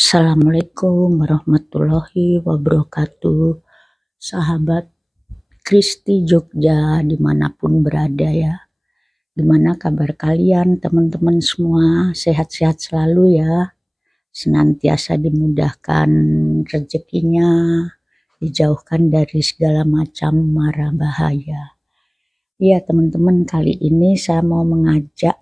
Assalamualaikum warahmatullahi wabarakatuh. Sahabat Kristi Jogja dimanapun berada ya. Gimana kabar kalian teman-teman semua? Sehat-sehat selalu ya. Senantiasa dimudahkan rezekinya, dijauhkan dari segala macam mara bahaya. Ya teman-teman, kali ini saya mau mengajak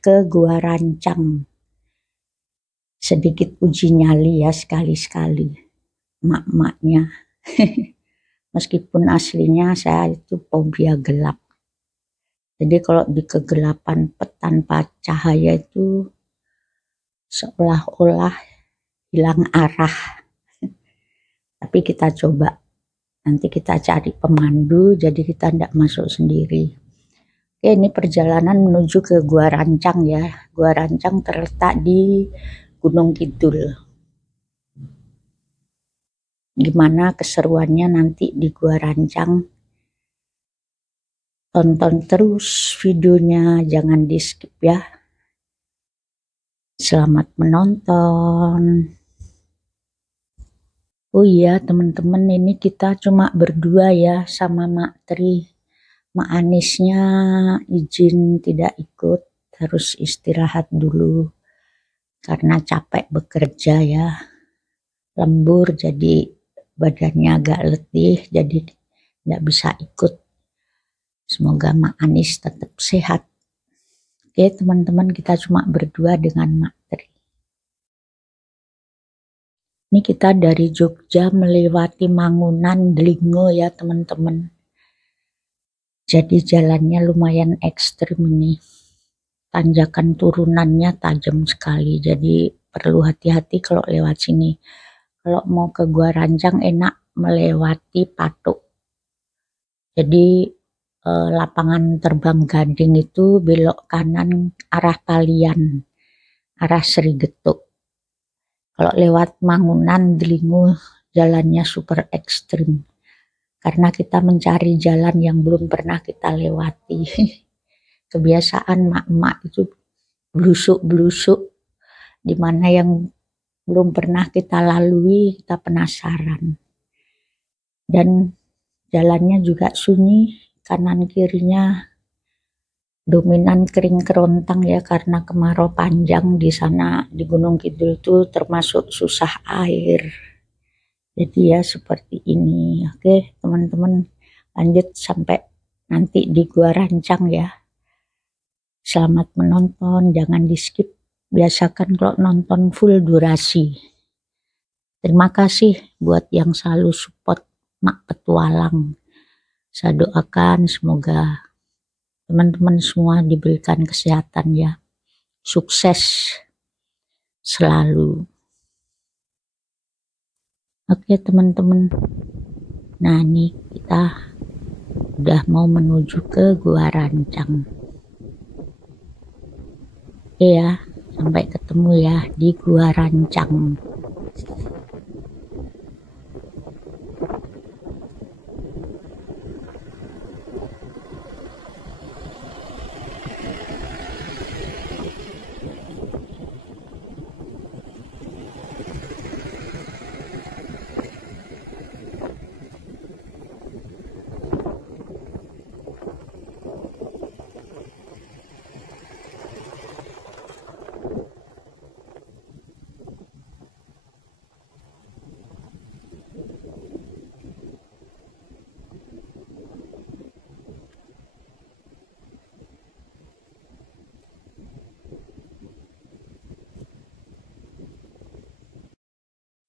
ke Gua Rancang. Sedikit uji nyali ya sekali-sekali mak-maknya. Meskipun aslinya saya itu fobia gelap. Jadi kalau di kegelapan tanpa cahaya itu seolah-olah hilang arah. Tapi kita coba. Nanti kita cari pemandu jadi kita tidak masuk sendiri. Oke, ini perjalanan menuju ke Gua Rancang ya. Gua Rancang terletak di Gunung Kidul. Gimana keseruannya nanti di Gua Rancang? Tonton terus videonya, jangan di skip ya. Selamat menonton. Oh iya teman-teman, ini kita cuma berdua ya sama Mak Tri. Mak Anisnya izin tidak ikut, harus istirahat dulu karena capek bekerja ya. Lembur jadi badannya agak letih, jadi tidak bisa ikut. Semoga Mak Anis tetap sehat. Oke teman-teman, kita cuma berdua dengan Mak Tri. Ini kita dari Jogja melewati Mangunan, Delingo ya teman-teman. Jadi jalannya lumayan ekstrim ini. Tanjakan turunannya tajam sekali. Jadi perlu hati-hati kalau lewat sini. Kalau mau ke Gua Rancang enak melewati Patuk. Jadi lapangan terbang Gading itu belok kanan arah Palian, arah Serigetuk. Kalau lewat Mangunan, Delingo jalannya super ekstrim. Karena kita mencari jalan yang belum pernah kita lewati. Kebiasaan mak-mak itu blusuk-blusuk. Dimana yang belum pernah kita lalui, kita penasaran. Dan jalannya juga sunyi, kanan kirinya dominan kering kerontang ya, karena kemarau panjang di sana di Gunung Kidul itu termasuk susah air. Jadi ya seperti ini. Oke teman-teman, lanjut sampai nanti di Gua Rancang ya. Selamat menonton, jangan di skip. Biasakan kalau nonton full durasi. Terima kasih buat yang selalu support Mak Petualang. Saya doakan semoga teman-teman semua diberikan kesehatan ya. Sukses selalu. Oke teman-teman. Nah ini kita udah mau menuju ke Gua Rancang. Oke ya, sampai ketemu ya di Gua Rancang.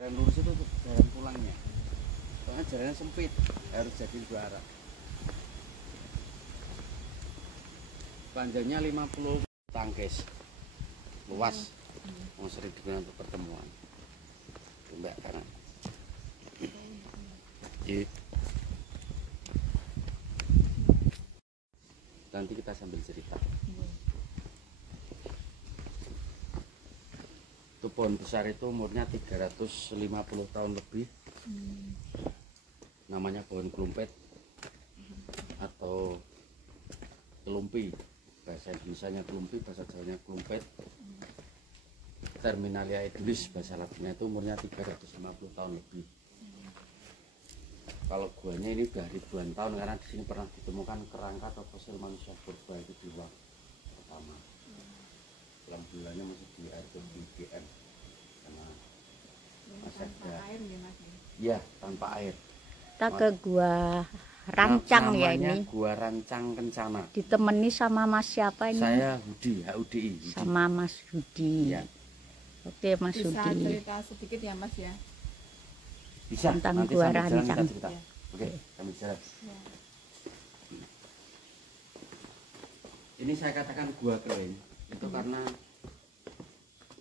Jalan lurus itu tuh jalan pulangnya, soalnya jalannya sempit, harus jadi dua arah. Panjangnya 50 tangkis, luas, mau sering digunakan untuk pertemuan. Mbak kanan. Nanti kita sambil cerita. Itu pohon besar itu umurnya 350 tahun lebih. Namanya pohon klumpet atau kelumpi, bahasa Indonesianya kelumpi, bahasa Jawanya klumpet. Terminalia edulis bahasa Latinnya itu umurnya 350 tahun lebih. Kalau guanya ini udah ribuan tahun karena di sini pernah ditemukan kerangka atau fosil manusia purba itu di waktu pertama. Dalam bulannya masih di air BBM karena masih ada air ya Mas? ya tanpa air. Kita ke gua Rancang ya ini. Gua Rancang Kencana. Ditemani sama Mas siapa ini? Saya Hudi, HUDI. Sama Mas Hudi. Ya. Oke Mas Bisa Hudi. cerita sedikit ya Mas ya? Bisa Tentang nanti Gua sambil jalan Rancang. kita cerita. Ya. Oke, kami jalan. Ya. Ini saya katakan gua kering itu karena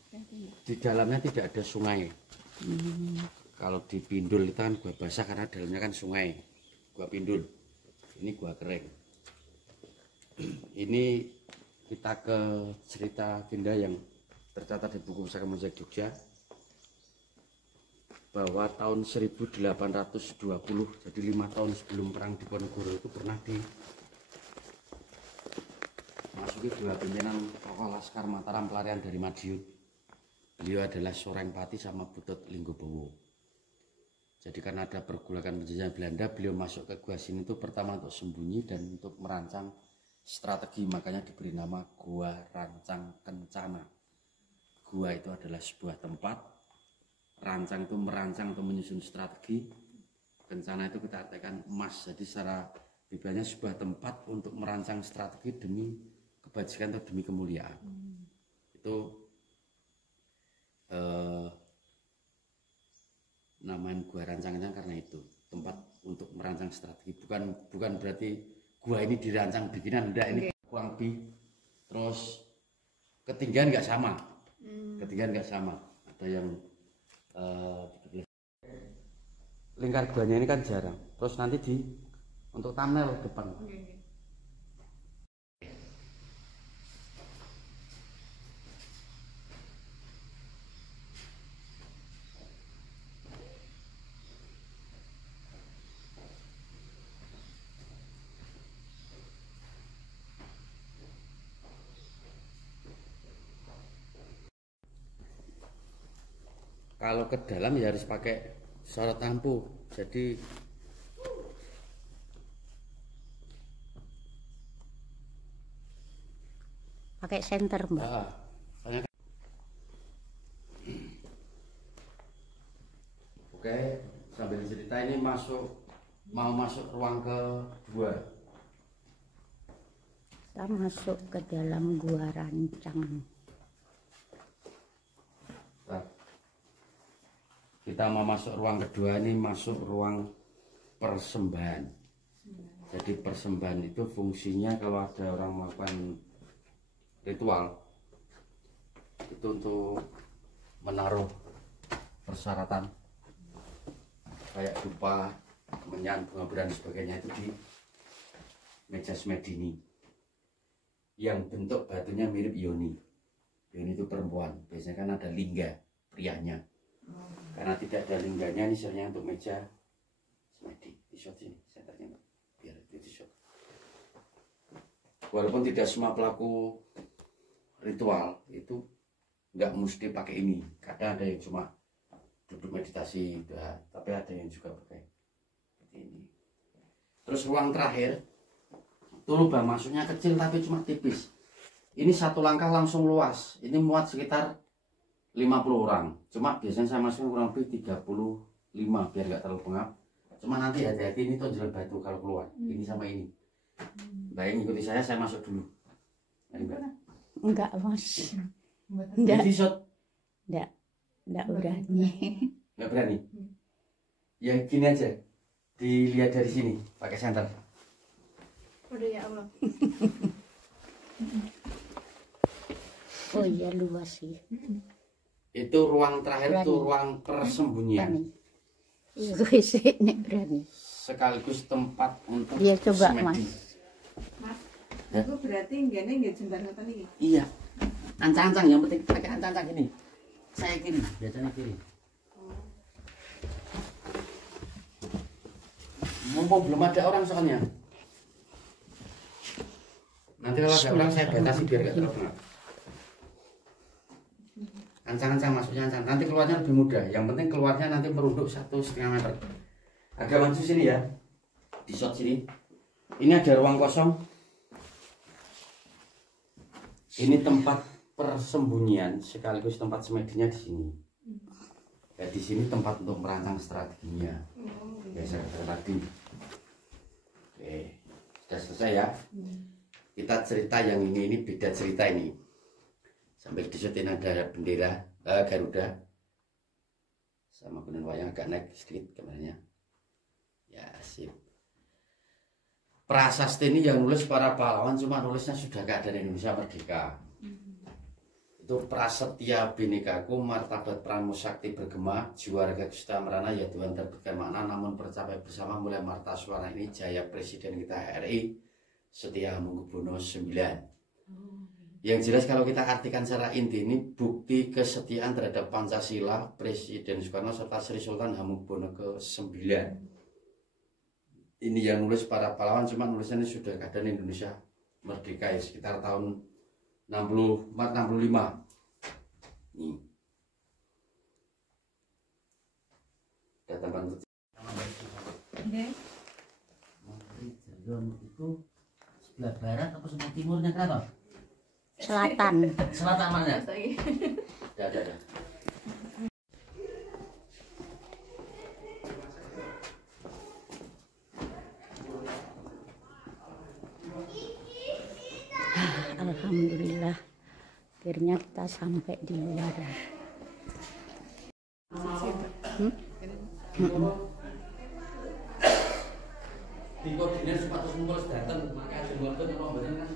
Ya, ya. di dalamnya tidak ada sungai. Kalau di Pindul itu kan gua basah karena dalamnya kan sungai. Gua Pindul. Ini gua kering. Ini kita ke cerita Vinda yang tercatat di buku Pusaka Mozaik Jogja bahwa tahun 1820, jadi 5 tahun sebelum perang Diponegoro itu pernah dimasuki dua pimpinan tokoh Laskar Mataram pelarian dari Madiun. Beliau adalah Sorengpati sama Butut Linggobowo. Jadi karena ada pergolakan penjajahan Belanda, beliau masuk ke gua sini itu pertama untuk sembunyi dan untuk merancang strategi, makanya diberi nama Gua Rancang Kencana. Gua itu adalah sebuah tempat, rancang itu merancang atau menyusun strategi, kencana itu kita artikan emas. Jadi secara biblianya sebuah tempat untuk merancang strategi demi kebajikan atau demi kemuliaan. Itu namanya Gua Rancangnya karena itu tempat untuk merancang strategi. Bukan berarti gua ini dirancang bikinan, enggak. Ini kurang lebih. Terus ketinggian nggak sama, ketinggian nggak sama. Ada yang lingkar guanya ini kan jarang. Terus nanti untuk tunnel depan. Kalau ke dalam ya harus pakai sorot lampu. Jadi Pakai senter Mbak. soalnya kan. Oke, sambil cerita ini mau masuk ruang kedua. Kita masuk ke dalam Gua Rancang. Kita mau masuk ruang kedua, ini masuk ruang persembahan. Jadi persembahan itu fungsinya kalau ada orang melakukan ritual itu untuk menaruh persyaratan kayak dupa, menyan, bunga dan sebagainya itu di meja semedini yang bentuk batunya mirip yoni. Yoni itu perempuan, biasanya kan ada lingga prianya. Karena tidak ada lingganya, ini sebenarnya untuk meja semedi. Di shot sini, senternya biar di shot. Walaupun tidak semua pelaku ritual itu nggak mesti pakai ini. Kadang ada yang cuma duduk meditasi, tapi ada yang juga pakai ini. Terus ruang terakhir, itu lubang masuknya kecil tapi cuma tipis. Ini satu langkah langsung luas. Ini muat sekitar 50 orang. Cuma biasanya saya masukin kurang lebih 35 biar nggak terlalu pengap. Cuma nanti hati-hati, ini tonjol batu kalau keluar. Ini sama ini. Baik, ikuti saya masuk dulu. Enggak Mas. Enggak. Enggak berani. Enggak berani. Ya gini aja. Dilihat dari sini, pakai senter. Udah ya Allah. Oh iya luas sih. Itu ruang terakhir, berani. itu ruang persembunyian. Gue sih berani. Sekaligus tempat untuk Iya coba semedi. Mas. Mas, Ya. itu berarti nggak jembar ngoten iki. Iya. Ancang-ancang yang penting pakai ancang-ancang ini. Saya kiri, biasanya kiri. Mumpung belum ada orang soalnya. Nanti kalau ada orang saya batasi biar gak terlalu pengap. Ancang-ancang masuknya ancang. Nanti keluarnya lebih mudah. Yang penting keluarnya nanti merunduk 1,5 meter. Agak maju sini ya. Di shot sini. Ini ada ruang kosong. Ini tempat persembunyian sekaligus tempat semedinya di sini. Ya, di sini tempat untuk merancang strateginya. Ya, saya katakan tadi. Oke, sudah selesai ya. Kita cerita yang ini beda cerita ini. Sambil disutin ada bendera Garuda sama kemudian wayang agak naik sedikit kameranya. Ya, sip. Prasasti ini yang nulis para pahlawan, cuma nulisnya sudah keadaan Indonesia merdeka. Itu Prasetya Bhinekaku, martabat Pramo Sakti bergema, jiwa raga Gusta Merana, ya Tuhan terbitkan makna, namun tercapai bersama mulai Marta Suara ini, jaya Presiden kita RI, Setia Hamengkubuwono IX. Yang jelas kalau kita artikan secara inti ini bukti kesetiaan terhadap Pancasila, Presiden Soekarno serta Sri Sultan Hamengkubuwono ke-9. Ini yang nulis para pahlawan, cuma nulisnya ini sudah keadaan Indonesia merdeka ya, sekitar tahun 64-65. Nih. Datapan itu sebelah barat atau sebelah timurnya kan? Selatan. Selatan mana? Ada. Alhamdulillah, akhirnya kita sampai di luar. Di koordinat sepatu kumpul datang, maka ada waktu kalau benar kan.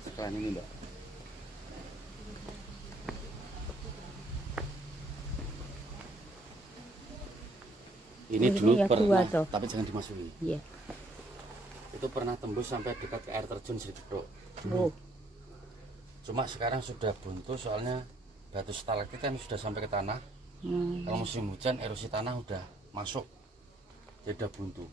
Sekarang ini Mbak. Ini dulu ya, pernah, tuh. tapi jangan dimasuki. Iya. Itu pernah tembus sampai dekat ke air terjun Sri Kedok. Oh. Cuma sekarang sudah buntu soalnya batu stalaktit kan sudah sampai ke tanah. Kalau musim hujan erosi tanah udah masuk, jadi udah buntu.